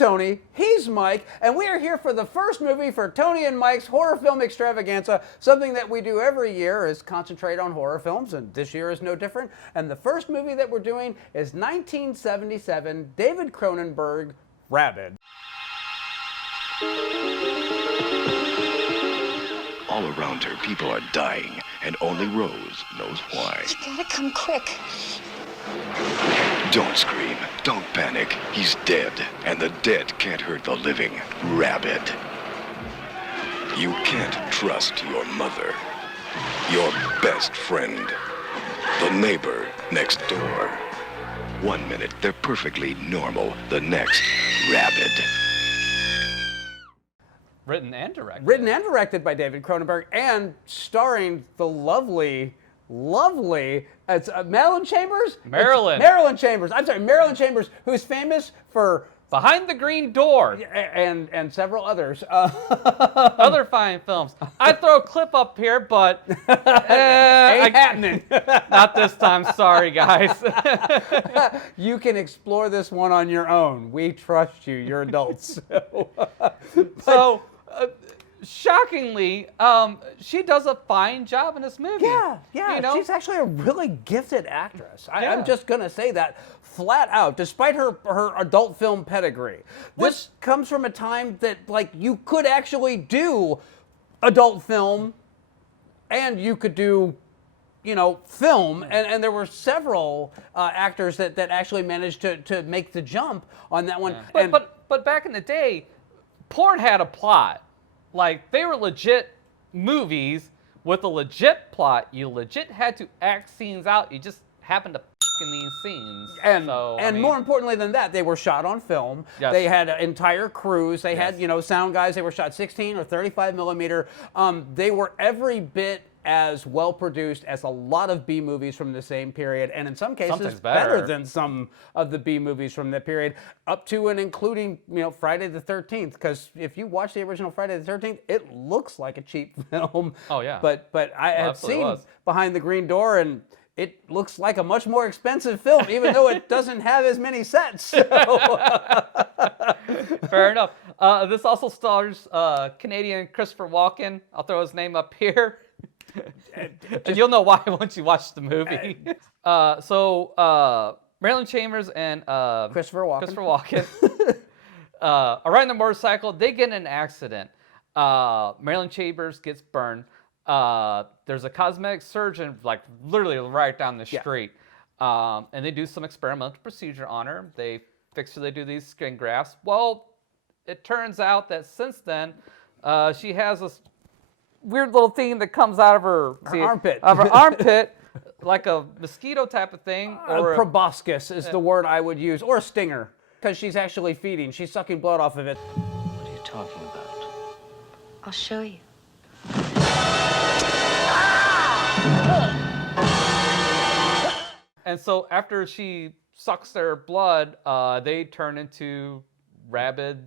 Tony, he's Mike, and we are here for the first movie for Tony and Mike's horror film extravaganza. Something that we do every year is concentrate on horror films, and this year is no different. And the first movie that we're doing is 1977, David Cronenberg, Rabid. All around her, people are dying, and only Rose knows why. You gotta come quick. Don't scream. Don't panic. He's dead, and the dead can't hurt the living. Rabid. You can't trust your mother, your best friend, the neighbor next door. 1 minute, they're perfectly normal. The next, rabid. Written and directed. Written and directed by David Cronenberg, and starring the lovely it's Marilyn Chambers? Marilyn. Marilyn Chambers. I'm sorry, Marilyn Chambers, who's famous for Behind the Green Door. and several others. Other fine films. I'd throw a clip up here, but ain't happening. Not this time. Sorry, guys. You can explore this one on your own. We trust you. You're adults. So, shockingly, she does a fine job in this movie. Yeah. You know? She's actually a really gifted actress. Yeah. I'm just going to say that flat out, despite her adult film pedigree. This comes from a time that, like, you could actually do adult film and you could do, you know, film, and there were several actors that actually managed to make the jump on that one. Yeah. But back in the day, porn had a plot. Like, they were legit movies with a legit plot. You legit had to act scenes out. You just happened to in these scenes. And so, more importantly than that, they were shot on film. Yes. They had entire crews. They had, you know, sound guys. They were shot 16 or 35 millimeter. They were every bit as well produced as a lot of B movies from the same period, and in some cases Something's better better than some of the B movies from that period, up to and including, you know, Friday the 13th. Because if you watch the original Friday the 13th, it looks like a cheap film. Oh yeah. But I have absolutely seen was. Behind the Green Door, and it looks like a much more expensive film, even though it doesn't have as many sets. So. Fair enough. This also stars Canadian Christopher Walken. I'll throw his name up here. And you'll know why once you watch the movie. Marilyn Chambers and Christopher Walken are riding the motorcycle. They get in an accident. Marilyn Chambers gets burned. There's a cosmetic surgeon, like literally right down the street, and they do some experimental procedure on her. They fix her. They do these skin grafts. Well, it turns out that since then, she has this weird little thing that comes out of her armpit, like a mosquito type of thing, or a proboscis is the word I would use, or a stinger, because she's actually feeding. She's sucking blood off of it. What are you talking about? I'll show you. And so after she sucks their blood, they turn into rabid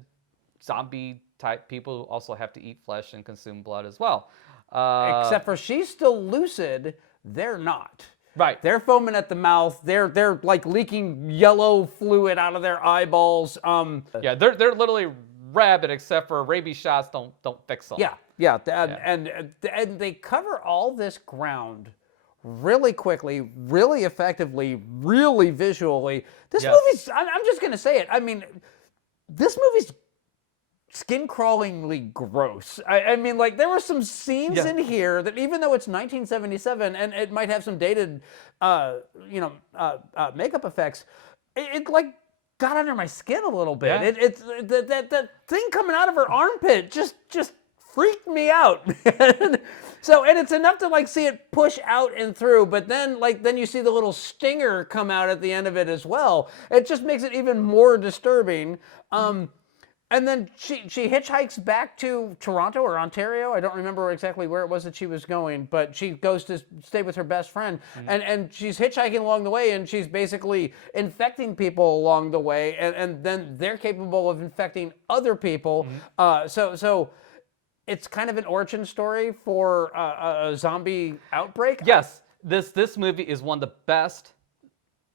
zombie type people who also have to eat flesh and consume blood as well. Except for she's still lucid, they're not. Right. They're foaming at the mouth. They're like leaking yellow fluid out of their eyeballs. Yeah, they're literally rabid, except for rabies shots don't fix them. Yeah. And they cover all this ground really quickly, really effectively, really visually. This movie's, I'm just going to say it. I mean, this movie's skin-crawlingly gross. I mean, like, there were some scenes in here that, even though it's 1977 and it might have some dated, makeup effects, it like got under my skin a little bit. Yeah. It's that thing coming out of her armpit just freaked me out. So, and it's enough to like see it push out and through, but then you see the little stinger come out at the end of it as well. It just makes it even more disturbing. And then she hitchhikes back to Toronto or Ontario. I don't remember exactly where it was that she was going, but she goes to stay with her best friend. And she's hitchhiking along the way, and she's basically infecting people along the way, and then they're capable of infecting other people. So it's kind of an origin story for a zombie outbreak. Yes, this movie is one of the best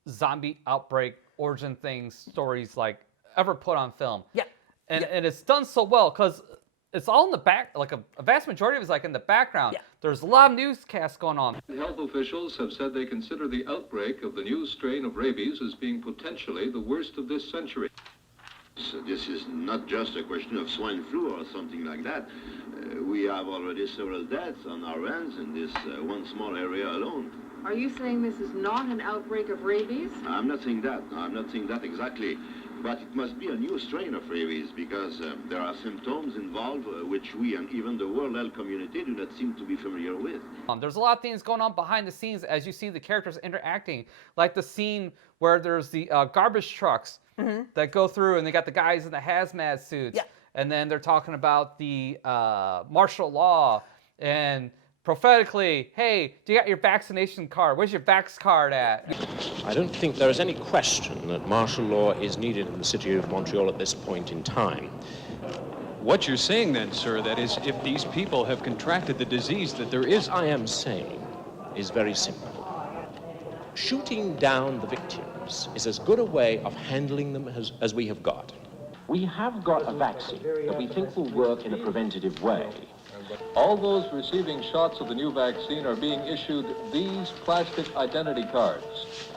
zombie outbreak origin stories like ever put on film. Yeah. and it's done so well because it's all in the back, like a vast majority of it's like in the background. Yeah. There's a lot of newscasts going on. Health officials have said they consider the outbreak of the new strain of rabies as being potentially the worst of this century. So this is not just a question of swine flu or something like that. We have already several deaths on our hands in this one small area alone. Are you saying this is not an outbreak of rabies? I'm not saying that. No, I'm not saying that exactly. But it must be a new strain of rabies because there are symptoms involved which we and even the World Health Community do not seem to be familiar with. There's a lot of things going on behind the scenes as you see the characters interacting, like the scene where there's the garbage trucks that go through and they got the guys in the hazmat suits. Yeah. And then they're talking about the martial law and prophetically, hey, do you got your vaccination card? Where's your vax card at? I don't think there is any question that martial law is needed in the city of Montreal at this point in time. What you're saying then, sir, that is, if these people have contracted the disease, that there is... What I am saying is very simple. Shooting down the victims is as good a way of handling them as we have got. We have got a vaccine that we think will work in a preventative way. All those receiving shots of the new vaccine are being issued these plastic identity cards.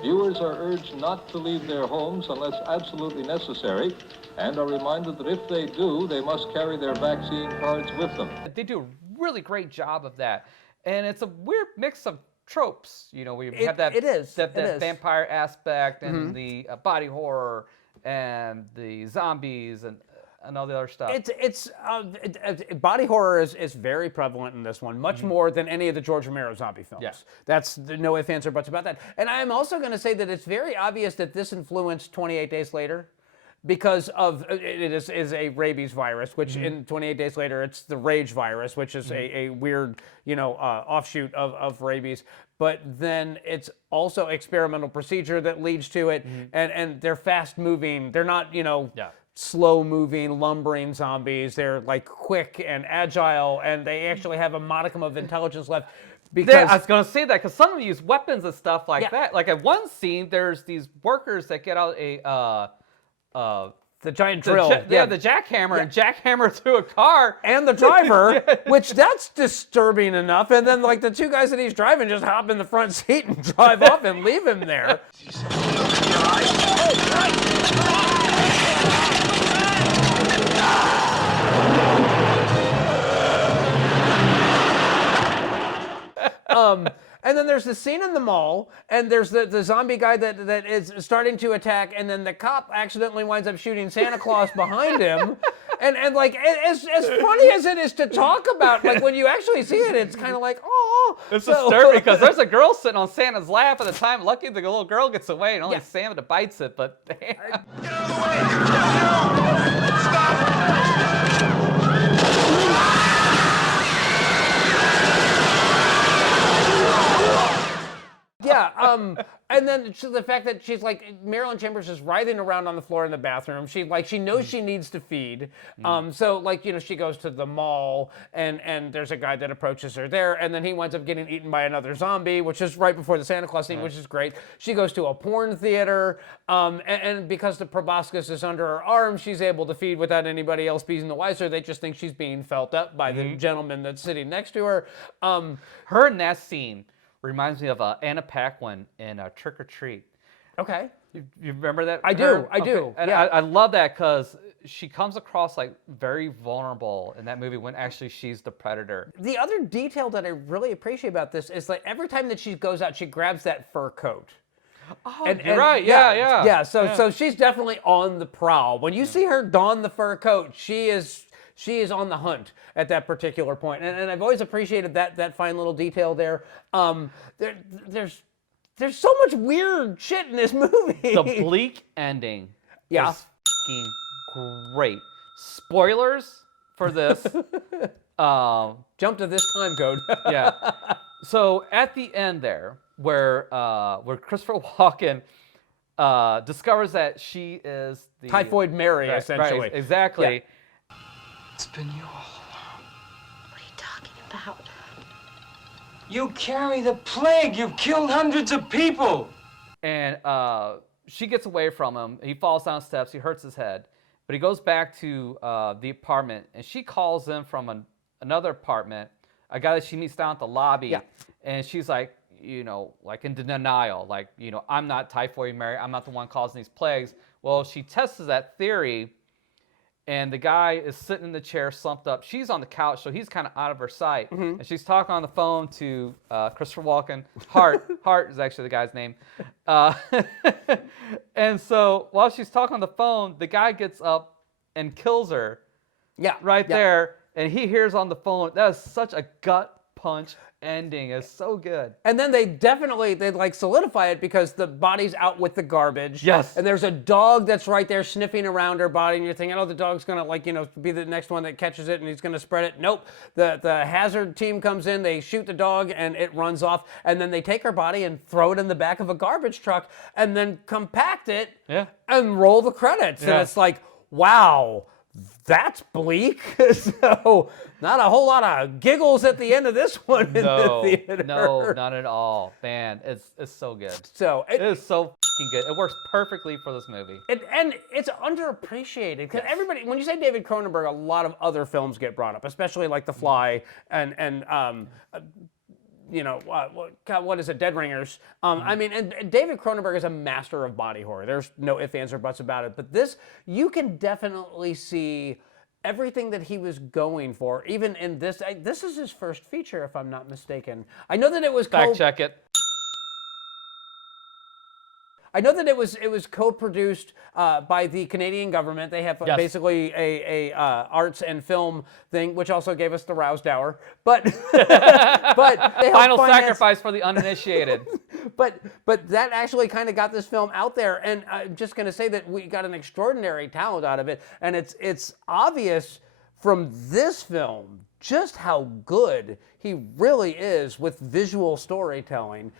Viewers are urged not to leave their homes unless absolutely necessary, and are reminded that if they do, they must carry their vaccine cards with them. They do a really great job of that. And it's a weird mix of tropes. You know, we have that, it is. that It is. vampire aspect and the body horror and the zombies and all the other stuff. Body horror is very prevalent in this one, much more than any of the George Romero zombie films. Yeah. That's no ifs, ands, or buts about that. And I'm also going to say that it's very obvious that this influenced 28 Days Later, because of it is a rabies virus, which in 28 Days Later it's the rage virus, which is a weird offshoot of rabies. But then it's also experimental procedure that leads to it, and they're fast moving. They're not slow-moving, lumbering zombies. They're like quick and agile, and they actually have a modicum of intelligence left. Because I was going to say that because some of them use weapons and stuff like Yeah. that. Like at one scene, there's these workers that get out the giant drill, the jackhammer, and jackhammer through a car. and the driver, which that's disturbing enough. And then like the two guys that he's driving just hop in the front seat and drive off and leave him there. And then there's the scene in the mall, and there's the zombie guy that is starting to attack, and then the cop accidentally winds up shooting Santa Claus behind him. And like, as funny as it is to talk about, like when you actually see it, it's kind of like, oh. It's disturbing because there's a girl sitting on Santa's lap at the time. Lucky the little girl gets away, and only Santa bites it, but damn. Yeah, and then the fact that she's like, Marilyn Chambers is writhing around on the floor in the bathroom. She knows she needs to feed. So like, she goes to the mall and there's a guy that approaches her there, and then he winds up getting eaten by another zombie, which is right before the Santa Claus scene, which is great. She goes to a porn theater, and because the proboscis is under her arm, she's able to feed without anybody else being the wiser. They just think she's being felt up by the gentleman that's sitting next to her. Her in that scene reminds me of Anna Paquin in Trick or Treat. Okay. You remember that? I do. And Yeah. I love that because she comes across like very vulnerable in that movie when actually she's the predator. The other detail that I really appreciate about this is like every time that she goes out, she grabs that fur coat. Oh, you're right. Yeah. So she's definitely on the prowl. When you see her don the fur coat, she is on the hunt at that particular point. And I've always appreciated that fine little detail there. There's so much weird shit in this movie. The bleak ending Yeah. is fucking great. Spoilers for this. Jump to this time code. Yeah. So at the end there, where Christopher Walken discovers that she is the Typhoid Mary, Right, essentially. right, exactly. Yeah. It's been you all along. What are you talking about? You carry the plague. You've killed hundreds of people. And she gets away from him. He falls down steps. He hurts his head. But he goes back to the apartment, and she calls him from another apartment, a guy that she meets down at the lobby, and she's like, like in denial, like, I'm not typhoid Mary, I'm not the one causing these plagues. Well, she tests that theory, and the guy is sitting in the chair, slumped up. She's on the couch, so he's kind of out of her sight. And she's talking on the phone to Christopher Walken. Hart is actually the guy's name. And so while she's talking on the phone, the guy gets up and kills her. There. And he hears on the phone, that is such a gut punch ending. It's so good. And then they like solidify it because the body's out with the garbage. Yes. And there's a dog that's right there sniffing around her body, and you're thinking, oh, the dog's gonna be the next one that catches it and he's gonna spread it. Nope. The hazard team comes in, they shoot the dog and it runs off, and then they take her body and throw it in the back of a garbage truck and then compact it and roll the credits. And it's like, wow. That's bleak. So not a whole lot of giggles at the end of this one in the theater. No, not at all. Man, it's so good. So it is so fucking good. It works perfectly for this movie. And it's underappreciated because everybody, when you say David Cronenberg, a lot of other films get brought up, especially like The Fly and what is it, Dead Ringers. I mean, and David Cronenberg is a master of body horror. There's no ifs, ands, or buts about it. But this, you can definitely see everything that he was going for, even in this. This is his first feature, if I'm not mistaken. I know that it was Fact check it. I know that it was co-produced by the Canadian government. They have basically a arts and film thing, which also gave us the Roused Hour. But they Final sacrifice for the uninitiated. But that actually kind of got this film out there, and I'm just going to say that we got an extraordinary talent out of it, and it's obvious from this film just how good he really is with visual storytelling.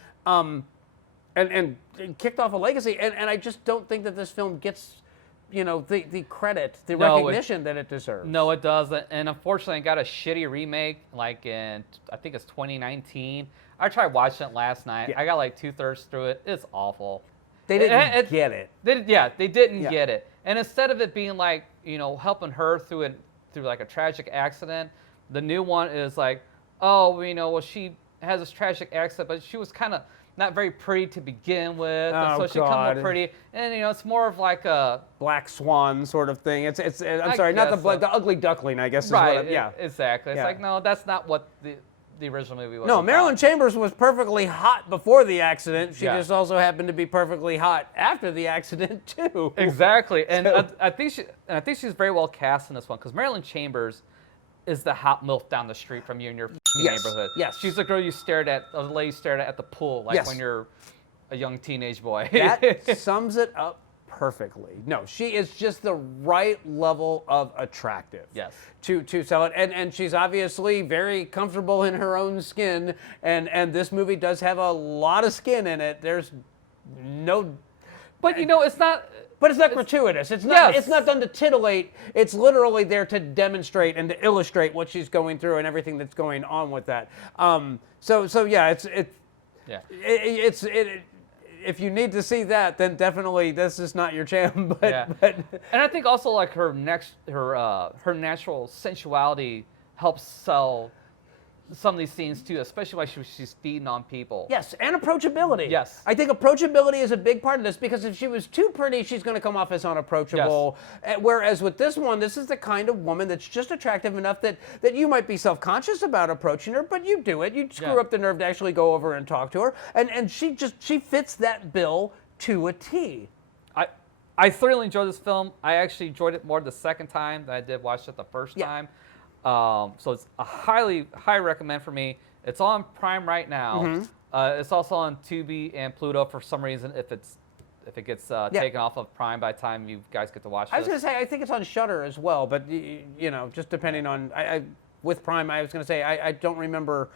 And kicked off a legacy, and I just don't think that this film gets, the credit, the recognition that it deserves. No, it doesn't, and unfortunately, it got a shitty remake, like in, I think it's 2019. I tried watching it last night. I got like 2/3 through it. It's awful. They didn't get it. They didn't get it. And instead of it being like, helping her through like a tragic accident, the new one is like, she has this tragic accident, but she was kind of not very pretty to begin with, and so she comes up pretty, and it's more of like a Black Swan sort of thing. It's I'm sorry, not the ugly duckling, I guess. Is right. What exactly. It's like, no, that's not what the original movie was. No, Marilyn Chambers was perfectly hot before the accident. She just also happened to be perfectly hot after the accident too. Exactly, and I think she's very well cast in this one because Marilyn Chambers is the hot MILF down the street from you in your neighborhood. Yes. She's the girl the lady you stared at the pool, like when you're a young teenage boy. That sums it up perfectly. No, she is just the right level of attractive. Yes. To sell it. And she's obviously very comfortable in her own skin. And this movie does have a lot of skin in it. There's no... But it's not... But it's not gratuitous. It's not. It's not done to titillate. It's literally there to demonstrate and to illustrate what she's going through and everything that's going on with that. If you need to see that, then definitely this is not your jam. But and I think also like her natural sensuality helps sell some of these scenes too, especially when she's feeding on people. Yes, and approachability. Yes. I think approachability is a big part of this because if she was too pretty, she's going to come off as unapproachable. Yes. Whereas with this one, this is the kind of woman that's just attractive enough that you might be self-conscious about approaching her, but you do it. You screw up the nerve to actually go over and talk to her. And she fits that bill to a T. I thoroughly enjoyed this film. I actually enjoyed it more the second time than I did watch it the first time. So it's a high recommend for me. It's on Prime right now. It's also on Tubi and Pluto for some reason. If it gets taken off of Prime by the time you guys get to watch this. I was going to say I think it's on Shudder as well, but just depending on with Prime, I was going to say I don't remember.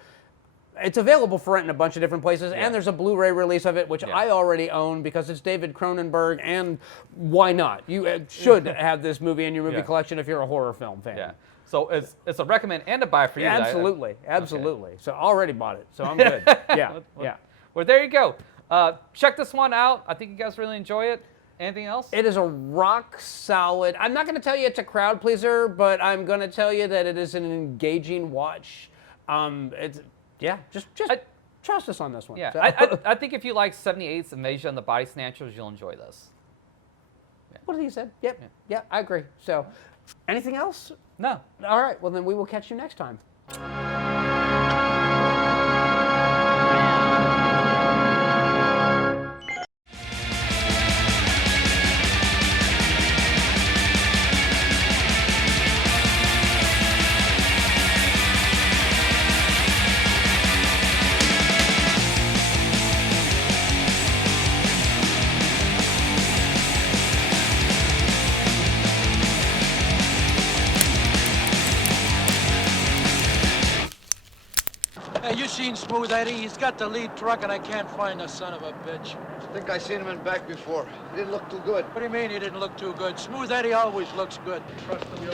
It's available for rent in a bunch of different places, and there's a Blu-ray release of it, which I already own because it's David Cronenberg, and why not? You should have this movie in your movie collection if you're a horror film fan. Yeah. So it's a recommend and a buy for you. Absolutely. Okay. So I already bought it, so I'm good. Yeah. Well, there you go. Check this one out. I think you guys really enjoy it. Anything else? It is a rock solid. I'm not going to tell you it's a crowd pleaser, but I'm going to tell you that it is an engaging watch. It's just trust us on this one. Yeah, So. I think if you like 78's Invasion of the Body Snatchers, you'll enjoy this. What did he say? Yep. Yeah, I agree. So, anything else? No. All right. Well, then we will catch you next time. Hey, you seen Smooth Eddie? He's got the lead truck and I can't find the son of a bitch. I think I seen him in back before. He didn't look too good. What do you mean he didn't look too good? Smooth Eddie always looks good. Trust him, you